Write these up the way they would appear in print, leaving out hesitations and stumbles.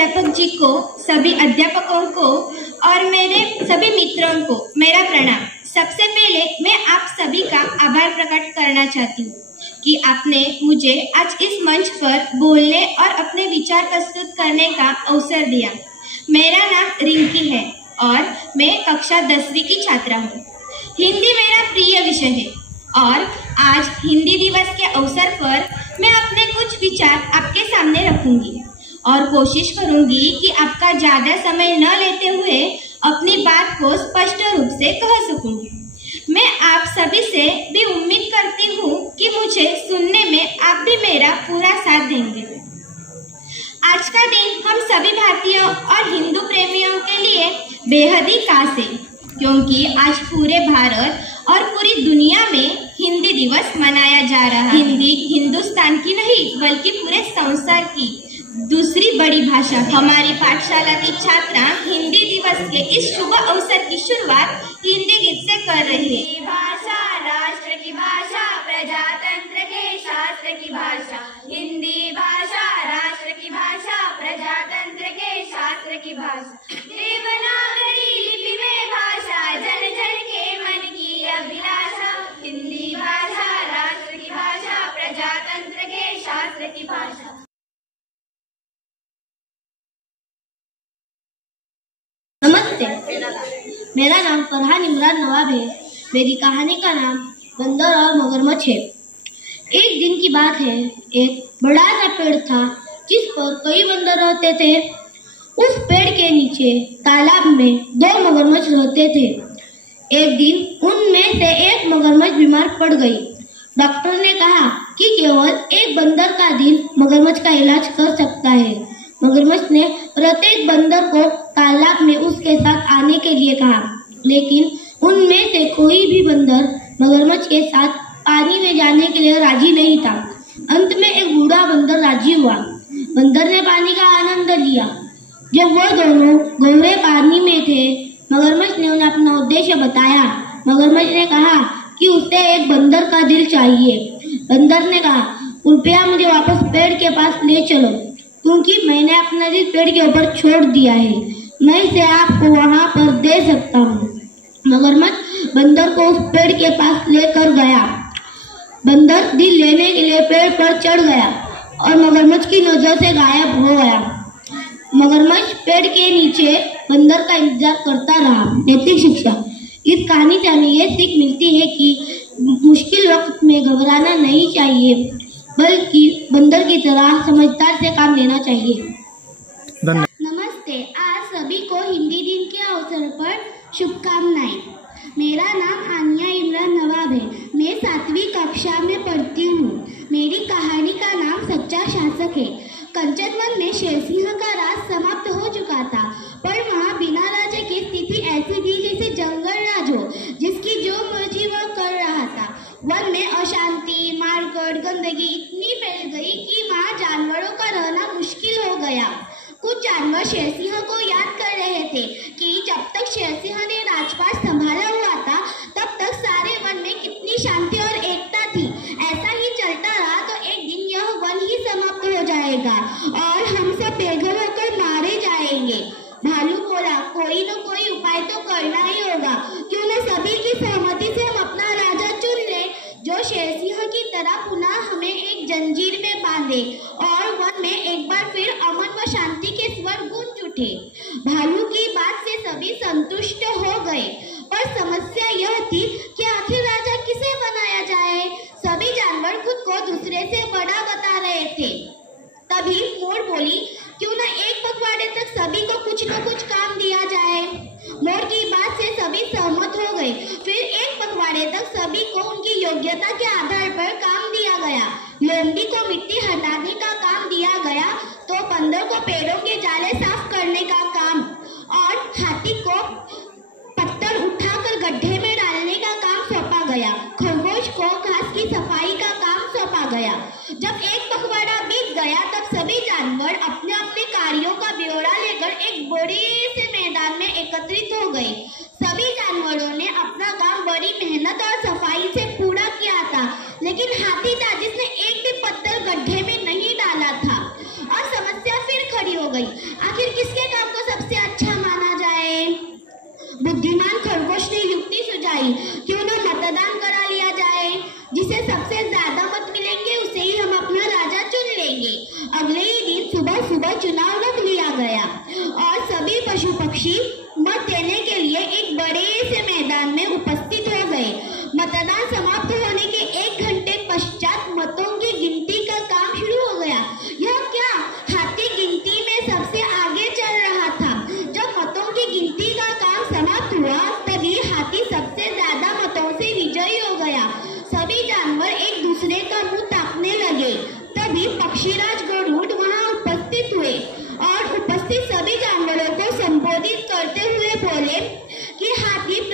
अध्यापक जी को, सभी अध्यापकों को और मेरे सभी मित्रों को मेरा प्रणाम। सबसे पहले मैं आप सभी का आभार प्रकट करना चाहती हूँ कि आपने मुझे आज इस मंच पर बोलने और अपने विचार प्रस्तुत करने का अवसर दिया। मेरा नाम रिंकी है और मैं कक्षा 10वीं की छात्रा हूँ। हिंदी मेरा प्रिय विषय है और आज हिंदी दिवस के अवसर पर मैं अपने कुछ विचार आपके सामने रखूंगी और कोशिश करूंगी कि आपका ज्यादा समय न लेते हुए अपनी बात को स्पष्ट रूप से कह सकूंगी। मैं आप सभी से भी उम्मीद करती हूँ कि मुझे सुनने में आप भी मेरा पूरा साथ देंगे। आज का दिन हम सभी भारतीयों और हिंदू प्रेमियों के लिए बेहद ही खास है, क्योंकि आज पूरे भारत और पूरी दुनिया में हिंदी दिवस मनाया जा रहा है। हिंदी हिंदुस्तान की नहीं बल्कि पूरे संसार की दूसरी बड़ी भाषा है। हमारी पाठशाला की छात्रा हिंदी दिवस के इस शुभ अवसर की शुरुआत हिंदी गीत से कर रही है। भाषा राष्ट्र की भाषा, प्रजातंत्र के शास्त्र की भाषा। हिंदी भाषा राष्ट्र की भाषा, प्रजातंत्र के शास्त्र की भाषा। देवनागरी लिपि में भाषा, जन जन के मन की अभिलाषा। हिंदी भाषा राष्ट्र की भाषा, प्रजातंत्र के शास्त्र की भाषा। नमस्ते, मेरा नाम फरहान इमरान नवाब है। मेरी कहानी का नाम बंदर और मगरमच्छ है। एक दिन की बात है, एक बड़ा सा पेड़ था जिस पर कई बंदर रहते थे। उस पेड़ के नीचे तालाब में 2 मगरमच्छ रहते थे। एक दिन उनमें से एक मगरमच्छ बीमार पड़ गई। डॉक्टर ने कहा कि केवल एक बंदर का दिल मगरमच्छ का इलाज कर सकता है। मगरमच्छ ने प्रत्येक बंदर को तालाब में उसके साथ आने के लिए कहा, लेकिन उनमें से कोई भी बंदर मगरमच्छ के साथ पानी में जाने के लिए राजी नहीं था। अंत में एक बूढ़ा बंदर राजी हुआ। बंदर ने पानी का आनंद लिया। जब वो दोनों गहरे पानी में थे, मगरमच्छ ने उन्हें अपना उद्देश्य बताया। मगरमच्छ ने कहा कि उसे एक बंदर का दिल चाहिए। बंदर ने कहा, कृपया मुझे वापस पेड़ के पास ले चलो, क्योंकि मैंने अपना दिल पेड़ के ऊपर छोड़ दिया है। मैं इसे आपको वहां पर दे सकता हूँ। मगरमच्छ बंदर को उस पेड़ के पास लेकर गया। बंदर दिल लेने के लिए पेड़ पर चढ़ गया और मगरमच्छ की नजर से गायब हो गया। मगरमच्छ पेड़ के नीचे बंदर का इंतजार करता रहा। नैतिक शिक्षा। इस कहानी से हमें ये सीख मिलती है कि मुश्किल वक्त में घबराना नहीं चाहिए, बल्कि बंदर की तरह समझदार से काम लेना चाहिए। नमस्ते, आज सभी को हिंदी दिन के अवसर पर शुभकामनाएं। मेरा नाम आनिया इमरान नवाब है। मैं 7वीं कक्षा में पढ़ती हूँ। मेरी कहानी का नाम सच्चा शासक है। कंचनवन में शेरसिंह का राज समाप्त हो चुका था, पर वहाँ बिना राजा की स्थिति ऐसी थी जैसे जंगल राज हो, जिसकी जो मर्जी वह कर रहा था। वन में अशांति, मारकाट, गंदगी इतनी फैल गई कि वहाँ जानवरों का रहना मुश्किल हो गया। कुछ जानवर शेरसिंह को याद कर रहे थे कि जब तक शेरसिंह ने राजपाट संभाला हुआ था, तब तक सारे वन में कितनी शांति और एकता थी। ऐसा ही चलता रहा तो एक दिन यह वन ही समाप्त हो जाएगा और हम सब बेघर होकर मारे जाएंगे। भालू बोला, कोई न कोई उपाय तो करना ही होगा। क्यों न सभी की सहमति से हम अपना राजा चुन ले, जो शेरसिंह की तरह पुनः हमें एक जंजीर में बांधे और वन में एक बार फिर अमन व शांति के स्वर गूंज उठे। भालू की बात से सभी संतुष्ट हो गए, पर समस्या यह थी कि आखिर राजा किसे बनाया जाए। सभी जानवर खुद को दूसरे से बड़ा बता रहे थे। तभी मोर बोली, क्यों न एक पखवाड़े तक सभी को कुछ न कुछ काम दिया जाए। मोर की बात से सभी सहमत हो गए। फिर एक पखवाड़े तक सभी को उनकी योग्यता के आधार पर काम दिया गया। लोमड़ी को मिट्टी हटाने का काम दिया गया, तो बंदर को पेड़ों के जाले साफ करने का काम और हाथी को पत्थर उठाकर गड्ढे में डालने का काम सौंपा गया। खरगोश को घास की सफाई का काम सौंपा गया। जब एक पखवाड़ा बीत गया, तब सभी जानवर अपने अपने कार्यों का ब्यौरा लेकर एक बड़े से मैदान में एकत्रित हो गए। सभी जानवरों ने अपना काम बड़ी मेहनत और सफाई से पूरा किया था, लेकिन हाथी था जिसने एक भी पत्थर गड्ढे में नहीं डाला था और समस्या फिर खड़ी हो गई। आखिर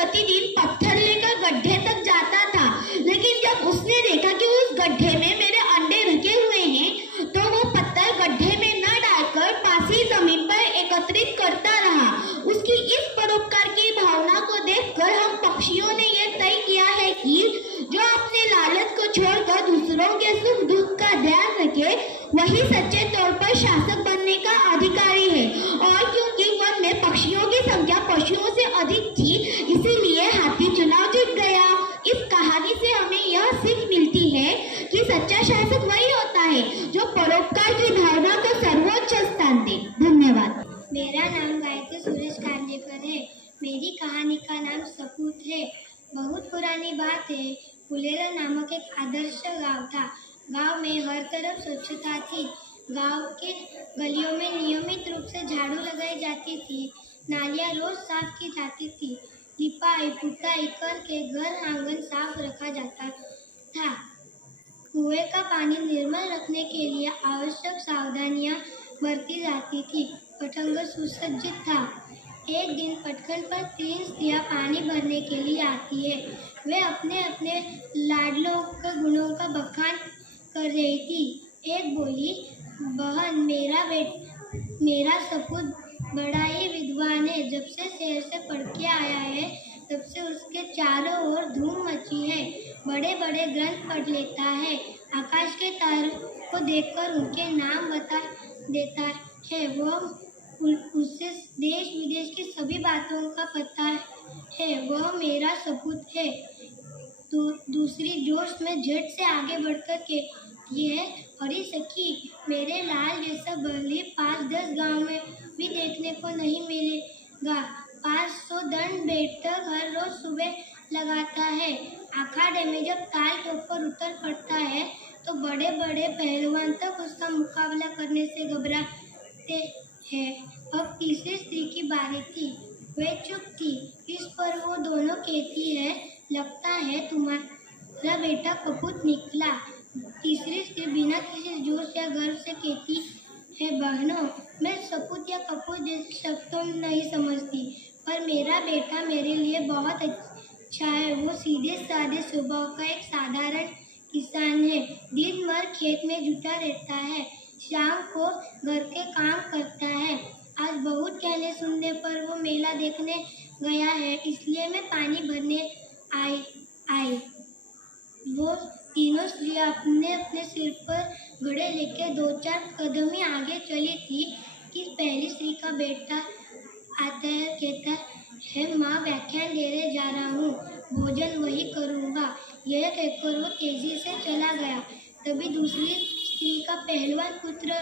प्रतिदिन पत्थर लेकर गड्ढे तक जाता था, लेकिन जब उसने देखा कि उस गड्ढे में मेरे अंडे रखे हुए हैं तो वो पत्थर गड्ढे में न डालकर पास ही जमीन पर एकत्रित करता रहा। उसकी इस परोपकार की भावना को देखकर हम पक्षियों ने यह तय किया है कि जो अपने लालच को छोड़कर दूसरों के सुख दुख का ध्यान रखे वही सच्चे तौर पर शासक बनने का अधिकारी है। और क्योंकि वन में पक्षियों की संख्या पशुओं से अधिक थी, इसीलिए हाथी चुनाव जीत गया। इस कहानी से हमें यह सीख मिलती है कि सच्चा शासक वही होता है जो परोपकार की भावना को सर्वोच्च स्थान दे। धन्यवाद। मेरा नाम गायत्री सुरेश कांडेकर है। मेरी कहानी का नाम सपूत है। बहुत पुरानी बात है, फुलेरा नामक एक आदर्श गांव था। गांव में हर तरफ स्वच्छता थी। गांव के गलियों में नियमित रूप से झाड़ू लगाई जाती थी। नालियां रोज साफ की जाती थी। लिपाई पुताई करके घर आंगन साफ रखा जाता था। कुएं का पानी निर्मल रखने के लिए आवश्यक सावधानियां बरती जाती थी। पटंगर सुसज्जित था। एक दिन पटखन पर 3 स्त्रियां पानी भरने के लिए आती है। वे अपने अपने लाडलों के गुणों का बखान कर रही थी। एक बोली, बहन मेरा सपूत बड़ा ही विद्वान है। जब से शहर से पढ़ के आया है तब से उसके चारों ओर धूम मची है। बड़े बड़े ग्रंथ पढ़ लेता है। आकाश के तारों को देखकर उनके नाम बता देता है। उससे देश विदेश की सभी बातों का पता है। वह मेरा सपूत है। दूसरी जोश में झट से आगे बढ़कर कहती है, अरे सखी, मेरे लाल जैसा बलि 5-10 गांव में भी देखने को नहीं मिलेगा। 500 दंड बैठक हर रोज सुबह लगाता है। अखाड़े में जब ताल के ऊपर उतर पड़ता है तो बड़े बड़े पहलवान तक उसका मुकाबला करने से घबराते हैं। अब तीसरी स्त्री की बारी थी। वे चुप थी। इस पर वो दोनों कहती है, लगता है तुम्हारा बेटा कपूत निकला। तीसरी स्त्री बिना किसी जोश या गर्व से कहती है, बहनों, मैं सपूत या कपूत जैसे शब्दों में नहीं समझती, पर मेरा बेटा मेरे लिए बहुत अच्छा है। वो सीधे साधे स्वभाव का एक साधारण किसान है। दिन भर खेत में जुटा रहता है, शाम को घर के काम करता है। आज बहुत कहने सुनने पर वो मेला देखने गया है, इसलिए मैं पानी भरने आई। वो तीनों स्त्रियां अपने अपने सिर पर घड़े लेकर 2-4 कदम ही आगे चली थी कि पहली स्त्री का बेटा आता है, कहता है, माँ व्याख्यान देने जा रहा हूँ, भोजन वही करूँगा। यह कहकर वो तेजी से चला गया। तभी दूसरी स्त्री का पहलवान पुत्र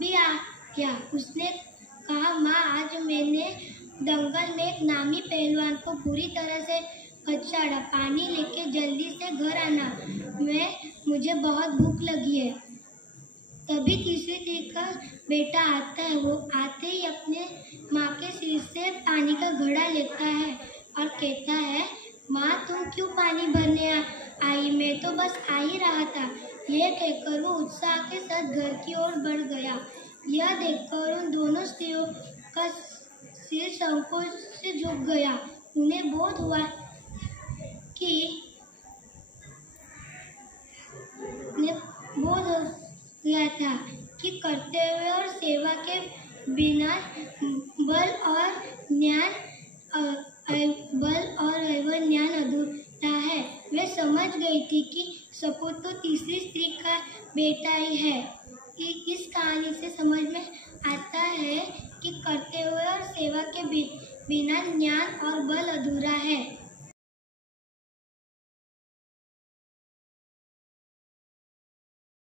भी आ गया। उसने कहा, माँ, आज मैंने दंगल में एक नामी पहलवान को बुरी तरह से पछाड़ा। पानी लेके जल्दी से घर आना, मुझे बहुत भूख लगी है। तभी तीसरी स्त्री का बेटा आता है। वो आते ही अपने माँ के सिर से पानी का घड़ा लेता है और कहता है, माँ, तुम क्यों पानी भरने आई? मैं तो बस आ ही रहा था। यह कहकर वो उत्साह के साथ घर की ओर बढ़ गया। यह देखकर उन दोनों स्त्रियों का सिर संकोच से झुक गया। उन्हें बोध हुआ था कि कर्तव्य और सेवा के बिना बल और ज्ञान अधूरा है। वे समझ गई थी कि सपूत तो तीसरी स्त्री का बेटा ही है। इस कहानी से समझ में आता है कि कर्तव्य और सेवा के बिना ज्ञान और बल अधूरा है।